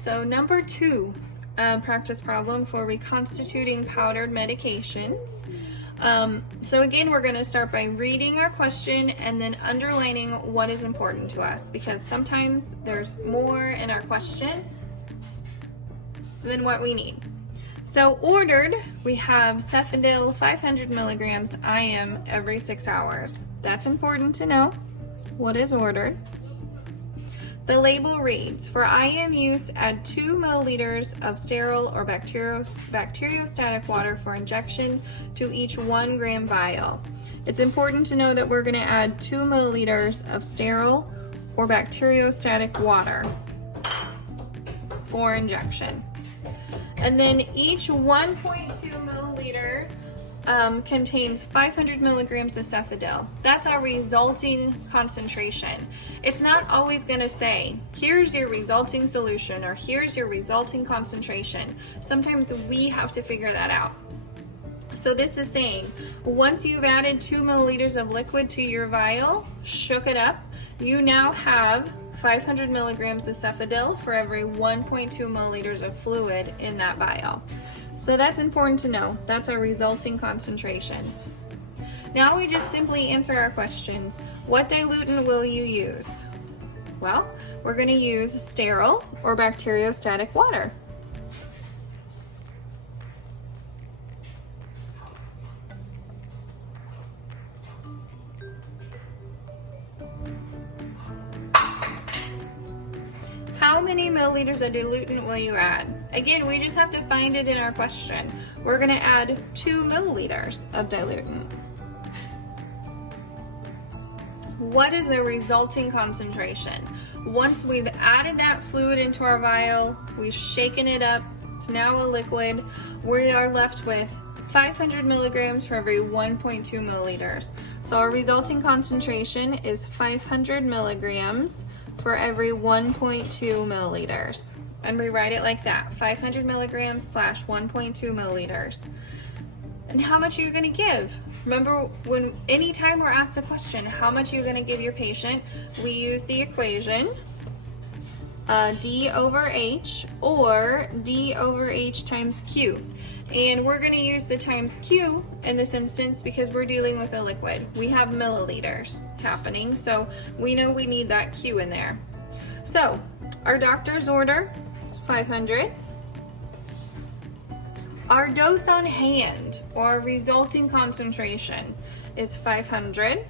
So number 2 practice problem for reconstituting powdered medications. So again, we're going to start by reading our question and then underlining what is important to us, because sometimes there's more in our question than what we need. So ordered, we have Cefadil 500 milligrams IM every 6 hours. That's important to know. What is ordered? The label reads, for IM use, add 2 milliliters of sterile or bacteriostatic water for injection to each 1 gram vial. It's important to know that we're going to add 2 milliliters of sterile or bacteriostatic water for injection. And then each 1.2 milliliter contains 500 milligrams of Cefadil. That's our resulting concentration. It's not always going to say, here's your resulting solution or here's your resulting concentration. Sometimes we have to figure that out. So this is saying, once you've added 2 milliliters of liquid to your vial, shook it up, you now have 500 milligrams of Cefadil for every 1.2 milliliters of fluid in that vial. So that's important to know. That's our resulting concentration. Now we just simply answer our questions. What diluent will you use? Well, we're going to use sterile or bacteriostatic water. How many milliliters of diluent will you add? Again, we just have to find it in our question. We're going to add 2 milliliters of diluent. What is the resulting concentration? Once we've added that fluid into our vial, we've shaken it up, it's now a liquid, we are left with 500 milligrams for every 1.2 milliliters. So our resulting concentration is 500 milligrams for every 1.2 milliliters. And we write it like that, 500 milligrams slash 1.2 milliliters. And how much are you going to give? Remember, anytime we're asked the question, how much are you going to give your patient, we use the equation D over H or D over H times Q. And we're going to use the times Q in this instance because we're dealing with a liquid. We have milliliters happening, so we know we need that Q in there. So our doctor's order, 500. Our dose on hand, or resulting concentration, is 500.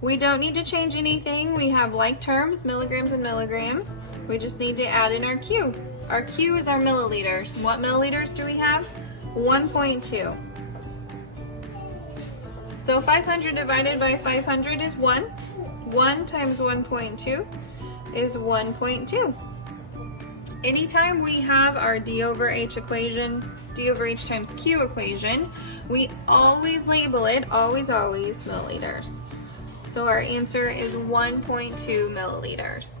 We don't need to change anything. We have like terms, milligrams and milligrams. We just need to add in our Q. Our Q is our milliliters. What milliliters do we have? 1.2. So 500 divided by 500 is 1. 1 times 1.2 is 1.2. Anytime we have our D over H equation, D over H times Q equation, we always label it, always milliliters. So our answer is 1.2 milliliters.